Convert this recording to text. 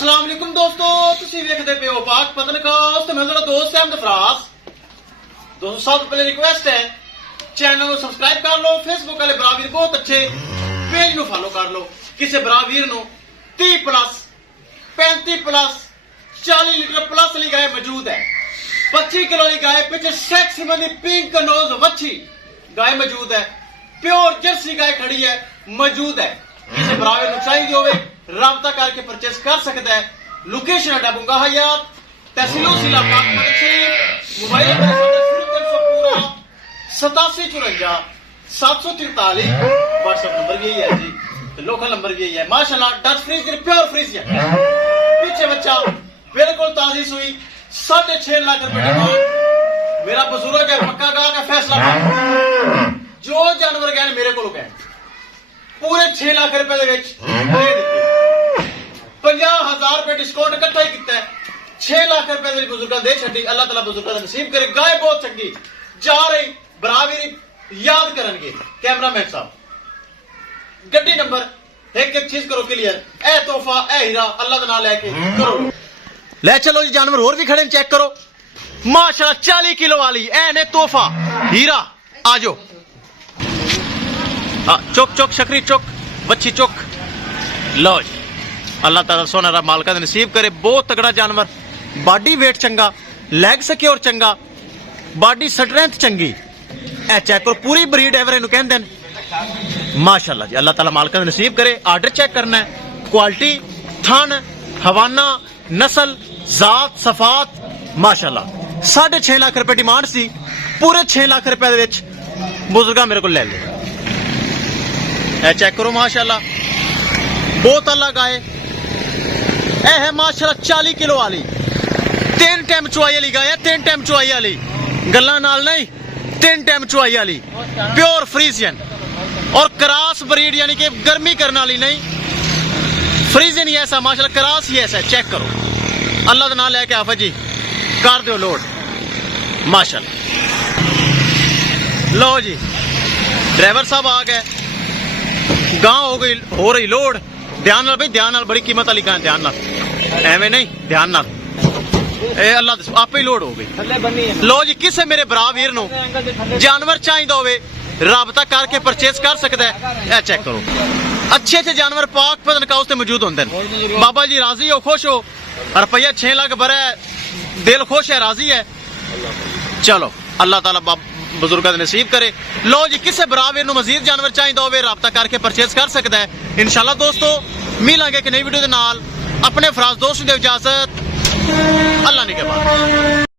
अस्सलाम वालेकुम दोस्तों, तुसी वेखदे पे हो पाक पतनकास्ट ते मैं मेरा दोस्त है फराज। दोस्तों सब पहले रिक्वेस्ट है चैनल को सब्सक्राइब कर लो, फेसबुक वाले बरावीर बहुत अच्छे पेज नु फॉलो कर लो। किसी बरावीर नु 30 प्लस 35 प्लस 40 लीटर प्लस वाली गाय मौजूद है। 25 किलो वाली गाय पीछे सेक्सी बंदी पिंक नोज वच्छी गाय मौजूद है। प्योर जर्सी गाय खड़ी है मौजूद है। किसी बरावीर नु चाहिए होवे राबता करके परचेस कर सकता है। लोकेशन है बुंगा हयात तहसीलो जिला मोबाइल नंबर 8754 743 व्हाट्सएप नंबर भी यही है जी, लोकल नंबर भी यही है। माशाल्लाह डच फ्रीज प्योर फ्रीज है। पीछे बच्चा बिल्कुल ताजी सुई 6.5 लाख रुपए डिमांड। मेरा बुजुर्ग है पक्का गा का फैसला जो जानवर गए मेरे को गए पूरे 6 लाख रुपए दे विच दे दित्ते। 50,000 रुपए डिस्काउंट इकट्ठा ही किया है। 6 लाख रुपए मेरी बुजुर्ग दे छड़ी। अल्लाह तआला बुजुर्ग का नसीब करे। गाय बहुत चंगी जा रही बराबरी याद करनगे कैमरामैन साहब। गड्डी नंबर एक एक चीज करो क्लियर। ए तोहफा ए हीरा अल्लाह का नाम लेके करो। ले चलो जी जानवर और भी खड़े चेक करो। माशाल्लाह 40 किलो वाली ए ने तोहफा हीरा आजो। चौक चौक शकरी चौक बच्ची चौक लो जी। अल्लाह ताला सोना मालका नसीब करे। बहुत तगड़ा जानवर, बॉडी वेट चंगा, लैग सिक्योर चंगा, बॉडी स्ट्रेंथ चंगी। ए चेक करो पूरी ब्रीड एवरेज कहते हैं। माशाल्लाह जी अल्लाह ताला मालका नसीब करे। आर्डर चेक करना है, क्वालिटी थन हवाना नस्ल जात सफात माशाल्लाह। 6.5 लाख रुपए डिमांड सी, पूरे 6 लाख रुपए बुजुर्ग मेरे को ले ले। ए चेक करो माशाल्लाह बहुत अलग गाय ए है माशाल्लाह 40 किलो वाली 3 टाइम चुआई वाली गाय है। 3 टाइम चुआई वाली गल्ला नाल नहीं, 3 टाइम चुआई वाली प्योर फ्रीजियन और क्रास ब्रीड यानी कि गर्मी करने वाली नहीं। फ्रीजियन ही ऐसा माशाल्लाह, क्रास ही ऐसा। चेक करो अल्लाह का नाम लेके आफा जी कर दो लोड माशाल्लाह। लो जी ड्राइवर साहब आ गए। गांव हो गई हो रही लोड। ध्यान नाल भाई ध्यान नाल, बड़ी कीमत वाली गाय ध्यान नाल, एवं नहीं ध्यान नाल। ए अल्लाह आपे ही लोड हो गई। लो जी किसे मेरे भरा वीर नो जानवर चाहिए होवे राबता करके परचेस कर सकता है। ए चेक करो अच्छे अच्छे जानवर पाक पतनकास्ट ते मौजूद होंगे। बाबा जी राजी हो, खुश हो, रुपया 6 लाख भरा है, दिल खुश है, राजी है। चलो अल्लाह ताला बुजुर्ग नसीब करे। लो जी किसे बराबर नु मजीद जानवर चाहिए होवे राबता करके परचेस कर सकता है। इंशाल्लाह दोस्तों मिलांगे एक नई वीडियो के नाल। अपने फराज दोस्त दे इजाजत। अल्लाह।